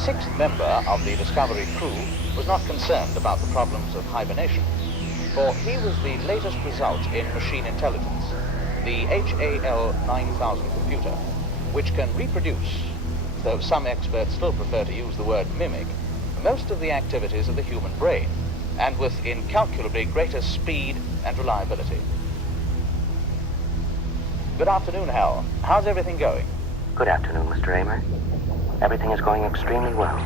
sixth member of the Discovery crew was not concerned about the problems of hibernation, for he was the latest result in machine intelligence, the HAL 9000 computer, which can reproduce, though some experts still prefer to use the word mimic, most of the activities of the human brain, and with incalculably greater speed and reliability. Good afternoon, Hal. How's everything going? Good afternoon, Mr. Amer. Everything is going extremely well.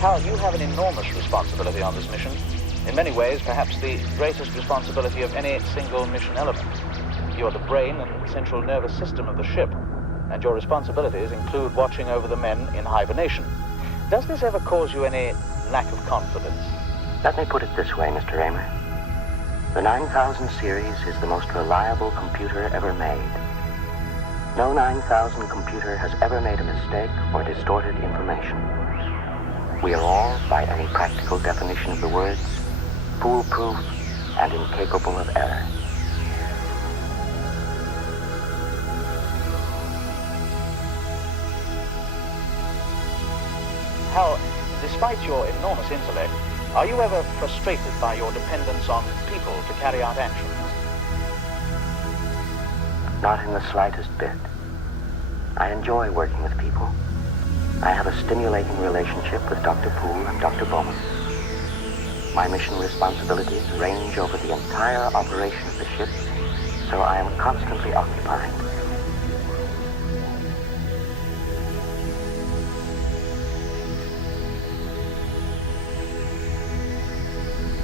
Hal, you have an enormous responsibility on this mission. In many ways, perhaps the greatest responsibility of any single mission element. You're the brain and central nervous system of the ship, and your responsibilities include watching over the men in hibernation. Does this ever cause you any lack of confidence? Let me put it this way, Mr. Amer. The 9000 series is the most reliable computer ever made. No 9000 computer has ever made a mistake or distorted information. We are all, by any practical definition of the words, foolproof and incapable of error. Hal, despite your enormous intellect, are you ever frustrated by your dependence on people to carry out actions? Not in the slightest bit. I enjoy working with people. I have a stimulating relationship with Dr. Poole and Dr. Bowman. My mission responsibilities range over the entire operation of the ship, so I am constantly occupied.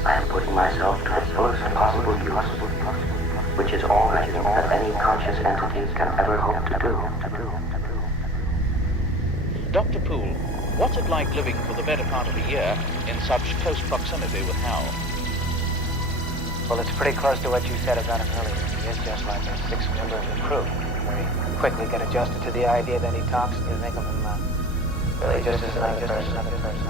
I am putting myself to the fullest possible use, which is all I think that any conscious entity can ever hope to do. Dr. Poole, what's it like living for the better part of a year in such close proximity with Hal? Well, it's pretty close to what you said about him earlier. He is just like a sixth member of the crew. Very quickly get adjusted to the idea that he talks and you make him really just as another person.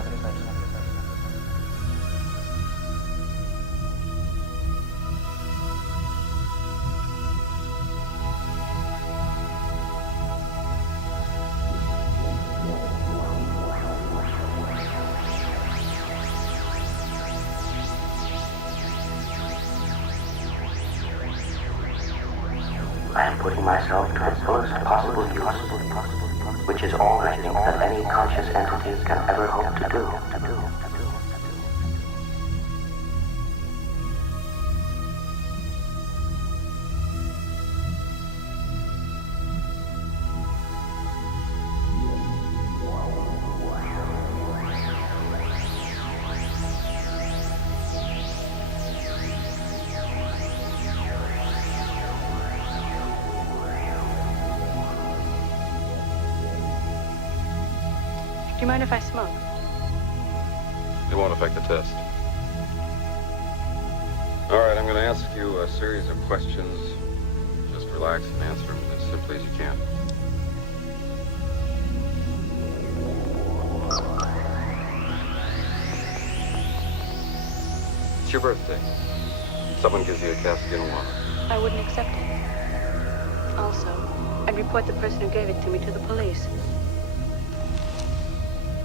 I am putting myself to the fullest possible use, which is all I think that any conscious entity can ever hope to do. Do you mind if I smoke? It won't affect the test. All right, I'm going to ask you a series of questions. Just relax and answer them as simply as you can. It's your birthday. Someone gives you a casket and wallet. I wouldn't accept it. Also, I'd report the person who gave it to me to the police.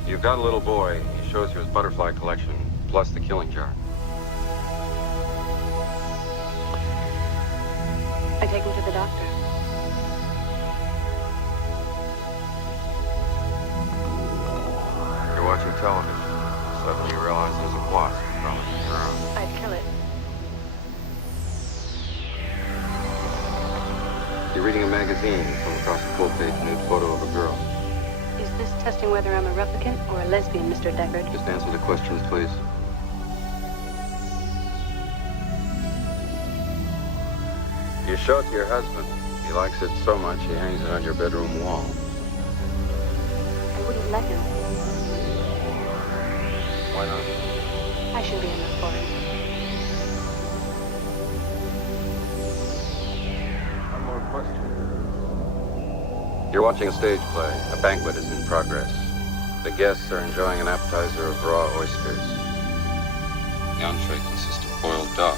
You've got a little boy. He shows you his butterfly collection, plus the killing jar. I take him to the doctor. You're watching television. Suddenly you realize there's a wasp crawling around. I'd kill it. You're reading a magazine. You come across a full-page nude photo of a girl. Is this testing whether I'm a replicant or a lesbian, Mr. Deckard? Just answer the questions, please. You show it to your husband. He likes it so much, he hangs it on your bedroom wall. I wouldn't let him. Why not? I should be enough for him. One more question. You're watching a stage play. A banquet is in progress. The guests are enjoying an appetizer of raw oysters. The entree consists of boiled dog.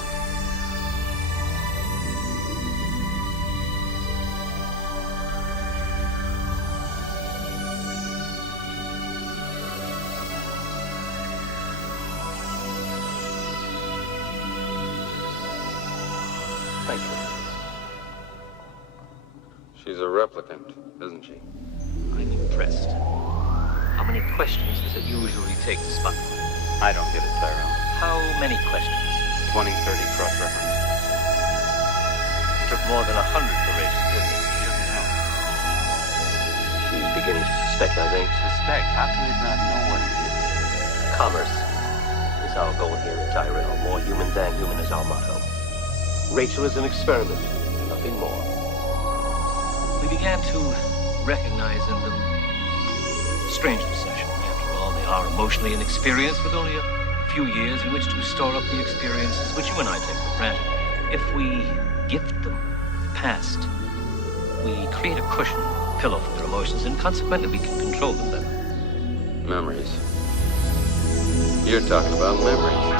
Thank you. She's a replicant, isn't she? I'm impressed. How many questions does it usually take to spot one? I don't get it, Tyrell. How many questions? 20, 30 cross-reference. It took more than 100 for Rachel, didn't it? She doesn't know. She's beginning to suspect, I think. Suspect? How can you not know what it is? Commerce is our goal here at Tyrell. More human than human is our motto. Rachel is an experiment, nothing more. We began to recognize in them strange obsession. After all, they are emotionally inexperienced with only a few years in which to store up the experiences which you and I take for granted. If we gift them the past, we create a cushion, pillow for their emotions, and consequently we can control them better. Memories. You're talking about memories.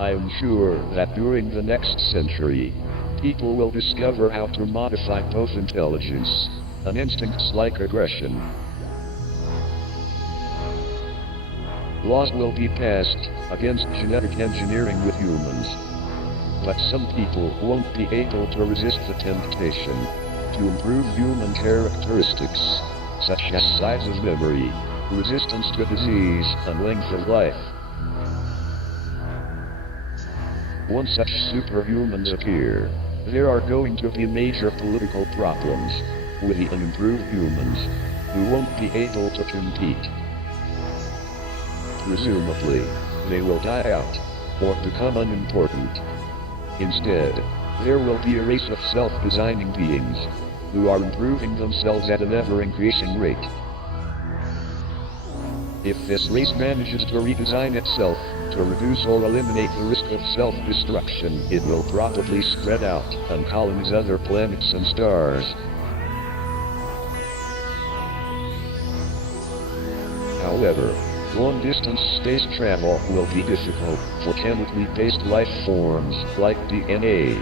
I'm sure that during the next century, people will discover how to modify both intelligence and instincts like aggression. Laws will be passed against genetic engineering with humans, but some people won't be able to resist the temptation to improve human characteristics, such as size of memory, resistance to disease, and length of life. Once such superhumans appear, there are going to be major political problems with the unimproved humans who won't be able to compete. Presumably, they will die out or become unimportant. Instead, there will be a race of self-designing beings who are improving themselves at an ever-increasing rate. If this race manages to redesign itself to reduce or eliminate the risk of self-destruction, it will probably spread out and colonize other planets and stars. However, long-distance space travel will be difficult for chemically-based life forms like DNA.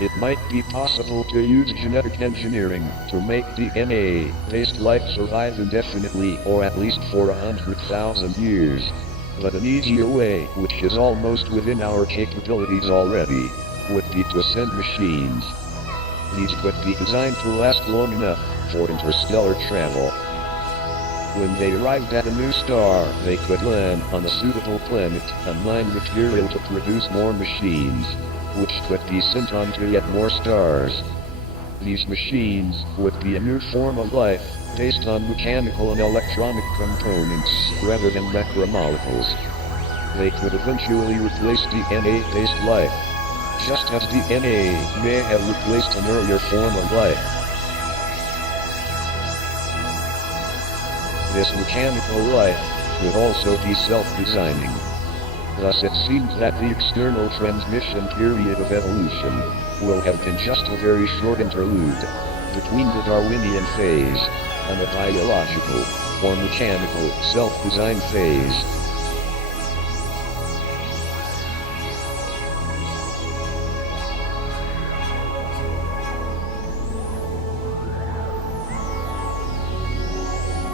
It might be possible to use genetic engineering to make DNA-based life survive indefinitely or at least for 100,000 years. But an easier way, which is almost within our capabilities already, would be to send machines. These could be designed to last long enough for interstellar travel. When they arrived at a new star, they could land on a suitable planet and mine material to produce more machines, which could be sent on to yet more stars. These machines would be a new form of life, based on mechanical and electronic components rather than macromolecules. They could eventually replace DNA-based life, just as DNA may have replaced an earlier form of life. This mechanical life could also be self-designing. Thus it seems that the external transmission period of evolution will have been just a very short interlude between the Darwinian phase and the biological or mechanical self-design phase.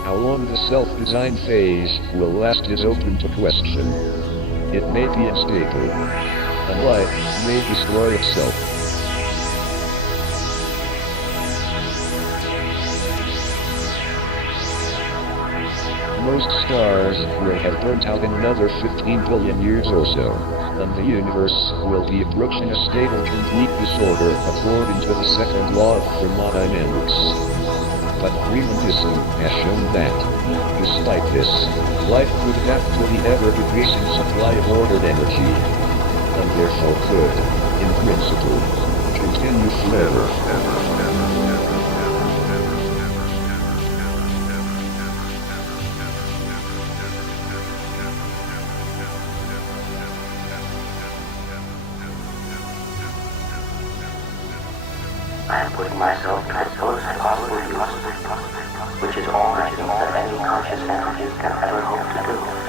How long the self-design phase will last is open to question. It may be unstable, and life may destroy itself. Most stars will have burnt out in another 15 billion years or so, and the universe will be approaching a state of complete disorder according to the second law of thermodynamics. But premonition has shown that, despite this, life could adapt to the ever-decreasing supply of ordered energy, and therefore could, in principle, continue forever. I am putting myself to the fullest possible use, which is all I think that any conscious entity can ever hope to do.